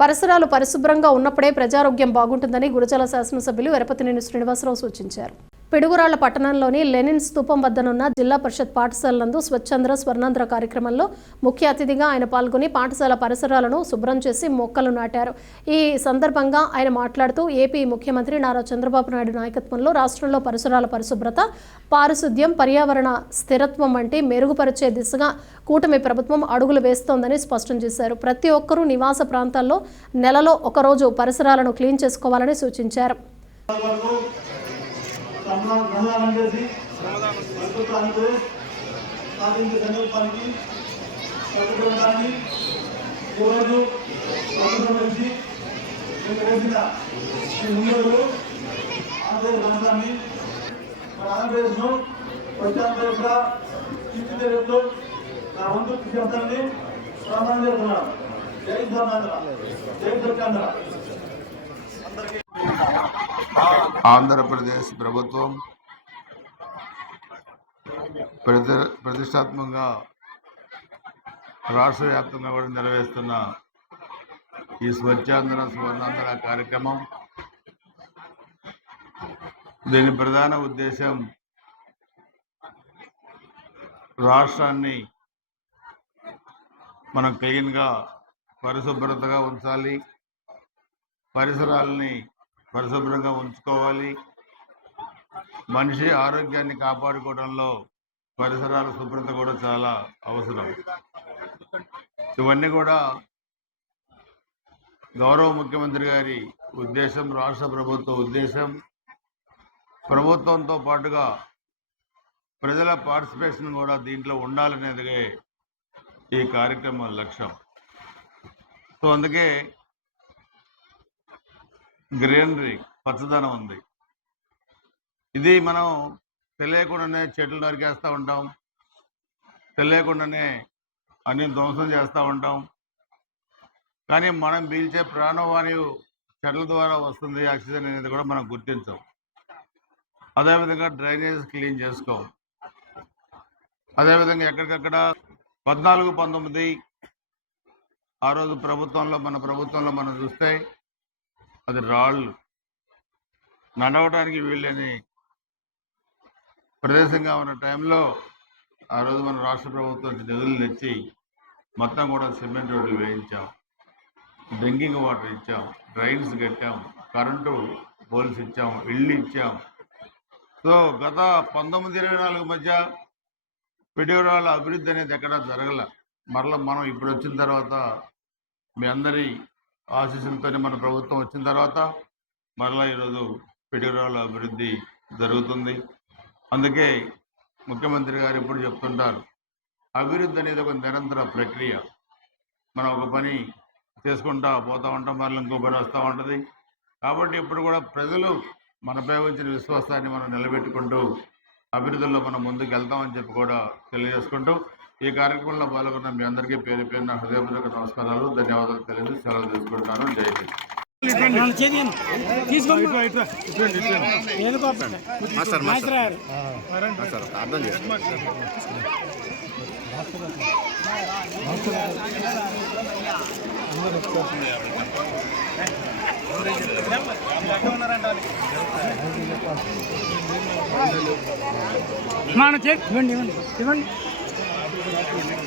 పరిసరాలు పరిశుభ్రంగా ఉన్నప్పుడే ప్రజారోగ్యం బాగుంటుందని గురజాల శాసనసభ్యులు ఎరపతినేని శ్రీనివాసరావు సూచించారు. పిడుగురాళ్ళ పట్టణంలోని లెనిన్ స్తూపం వద్దనున్న జిల్లా పరిషత్ పాఠశాల నందు స్వచ్ఛంద్ర స్వర్ణాంధ్ర కార్యక్రమంలో ముఖ్య అతిథిగా ఆయన పాల్గొని పాఠశాల పరిసరాలను శుభ్రం చేసి మొక్కలు నాటారు. ఈ సందర్భంగా ఆయన మాట్లాడుతూ ఏపీ ముఖ్యమంత్రి నారా చంద్రబాబు నాయుడు నాయకత్వంలో రాష్ట్రంలో పరిసరాల పరిశుభ్రత పారిశుద్ధ్యం పర్యావరణ స్థిరత్వం వంటి మెరుగుపరిచే దిశగా కూటమి ప్రభుత్వం అడుగులు వేస్తోందని స్పష్టం చేశారు. ప్రతి ఒక్కరూ నివాస ప్రాంతాల్లో నెలలో ఒకరోజు పరిసరాలను క్లీన్ చేసుకోవాలని సూచించారు. వరకు చేసి ప్రభుత్వానికి సాధించే సంకల్పానికి కట్టుకోవడానికి ఈరోజు ప్రభుత్వం నుంచి వేసిన ముందు ఆంధ్రప్రదేశ్ రాష్ట్రాన్ని మన ఆంధ్రప్రదేశ్ను వచ్చేంతగా తీర్చిదిద్దుతూ నా వంతు కృషి చేస్తానని ప్రమాణం చేస్తున్నాను. జై జై ఆంధ్రప్రదేశ్ ప్రభుత్వం ప్రతి ప్రతిష్టాత్మకంగా రాష్ట్ర వ్యాప్తంగా కూడా నిర్వహిస్తున్న ఈ స్వచ్ఛాంధ్ర సువర్ణాంధ్ర కార్యక్రమం. దీని ప్రధాన ఉద్దేశం రాష్ట్రాన్ని మనం క్లీన్గా పరిశుభ్రతగా ఉంచాలి. పరిసరాలని పరిశుభ్రంగా ఉంచుకోవాలి. మనిషి ఆరోగ్యాన్ని కాపాడుకోవడంలో పరిసరాల శుభ్రత కూడా చాలా అవసరం. ఇవన్నీ కూడా గౌరవ ముఖ్యమంత్రి గారి ఉద్దేశం రాష్ట్ర ప్రభుత్వ ఉద్దేశం. ప్రభుత్వంతో పాటుగా ప్రజల పార్టిసిపేషన్ కూడా దీంట్లో ఉండాలనేది ఈ కార్యక్రమం లక్ష్యం. సో అందుకే గ్రీనరీ పచ్చదనం ఉంది. ఇది మనం తెలియకుండానే చెట్లు నరికేస్తూ ఉంటాం. తెలియకుండానే అన్ని ధ్వంసం చేస్తూ ఉంటాం. కానీ మనం పీల్చే ప్రాణవాయువు చెట్ల ద్వారా వస్తుంది ఆక్సిజన్ అనేది కూడా మనం గుర్తించాం. అదేవిధంగా డ్రైనేజ్ క్లీన్ చేసుకోం. అదేవిధంగా ఎక్కడికక్కడ పద్నాలుగు పంతొమ్మిది ఆ రోజు ప్రభుత్వంలో మన ప్రభుత్వంలో మనం చూస్తే అది రాళ్ళు. నడవడానికి వీళ్ళని ప్రదేశంగా ఉన్న టైంలో ఆ రోజు మన రాష్ట్ర ప్రభుత్వం నిధులు తెచ్చి మొత్తం కూడా సిమెంట్ రోడ్లు వేయించాం. డ్రింకింగ్ వాటర్ ఇచ్చాం. డ్రైన్స్ కట్టాం. కరెంటు పోల్స్ ఇచ్చాం. ఇళ్ళు ఇచ్చాం. సో గత పంతొమ్మిది ఇరవై నాలుగు మధ్య పిడివరాల అభివృద్ధి అనేది ఎక్కడా జరగల. మరలా మనం ఇప్పుడు వచ్చిన తర్వాత మీ అందరి ఆశీస్సులతోనే మన ప్రభుత్వం వచ్చిన తర్వాత మరలా ఈరోజు పిడిరాల అభివృద్ధి జరుగుతుంది. అందుకే ముఖ్యమంత్రి గారు ఇప్పుడు చెప్తుంటారు అభివృద్ధి అనేది ఒక నిరంతర ప్రక్రియ. మనం ఒక పని చేసుకుంటా పోతూ ఉంటాం మళ్ళీ ఇంకో పని వస్తూ ఉంటుంది. కాబట్టి ఇప్పుడు కూడా ప్రజలు మనపై ఉంచిన విశ్వాసాన్ని మనం నిలబెట్టుకుంటూ అభివృద్ధిలో మనం ముందుకు వెళ్తామని చెప్పి కూడా తెలియజేసుకుంటూ ఈ కార్యక్రమంలో పాల్గొన్న మీ అందరికీ పేరు పేరున హృదయపూర్వక నమస్కారాలు ధన్యవాదాలు తెలియదు సెలవు తీసుకుంటున్నాను. జై హింద్. మన ఇవ్వండి ఇవ్వండి ఇవ్వండి. Thank you.